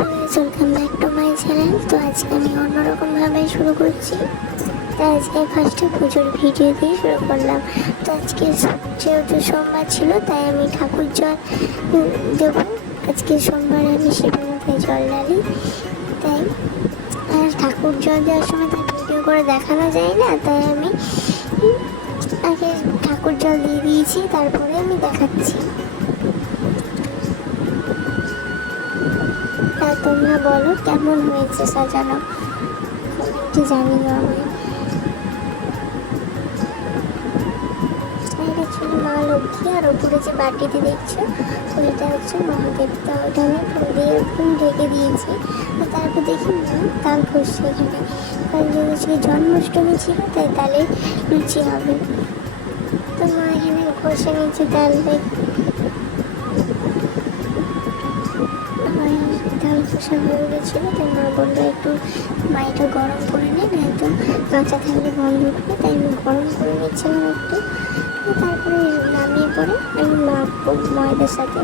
Welcome back to my channel. তো আজকে আমি অন্যরকমভাবে শুরু করছি। তো আজকে ফার্স্টে পুজোর ভিডিও দিয়ে শুরু করলাম। তো আজকে যেহেতু সোমবার ছিল তাই আমি ঠাকুর জল দেবো। আজকে সোমবারে আমি শিবের মাথায় জল ঢালি, তাই আর ঠাকুর জল দেওয়ার সময় তাই ভিডিও করে দেখানো যায় না, তাই আমি আগে ঠাকুর জল দিয়ে দিয়েছি, তারপরে আমি দেখাচ্ছি। তা তোমরা বলো কেমন হয়েছে সাজানো, কমেন্টে জানিও আমায়। এটা ছিল মা লক্ষ্মী, আর ওপরে যে বাটিতে দেখছো ওইটা হচ্ছে মহাদেব। তা ওইটা আমি ফুল দিয়ে একদম ঢেকে দিয়েছি। তারপর দেখি মা তাল ঘষছে এখানে, কারণ যেহেতু জন্মাষ্টমী ছিল তাই তালে লুচি হবে। তো মা এখানে ঘষে নিয়েছে তালটা। তাল ঘষা হয়ে গেছিলো, তাই মা বললো একটু এটা গরম করে নে, নয়তো কাঁচা থাকলে বন্ধ হবে, তাই আমি গরম করে নিচ্ছিলাম একটু। তারপরে নামিয়ে পরে আমি মাখবো ময়দার সাথে।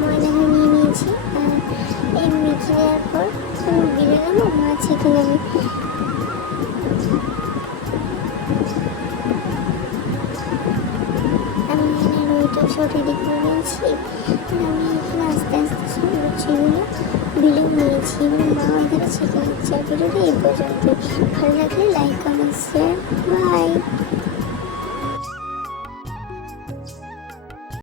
ময়দাটা নিয়ে নিয়েছি, আর এই মেখে নেওয়ার পর আমি বেড়ে গেলো মাছ এখানে আমি এখানে রুইটা সব রেডি করে নিয়েছি। আর আমি এখানে আস্তে আস্তে সব লুচিগুলো বেলেও নিয়েছি এবং মা এখানে ছেঁকে নিচ্ছে। আর ভিডিওটা এই পর্যন্তই। ভালো লাগলে লাইক, কমেন্ট, শেয়ার। বাই।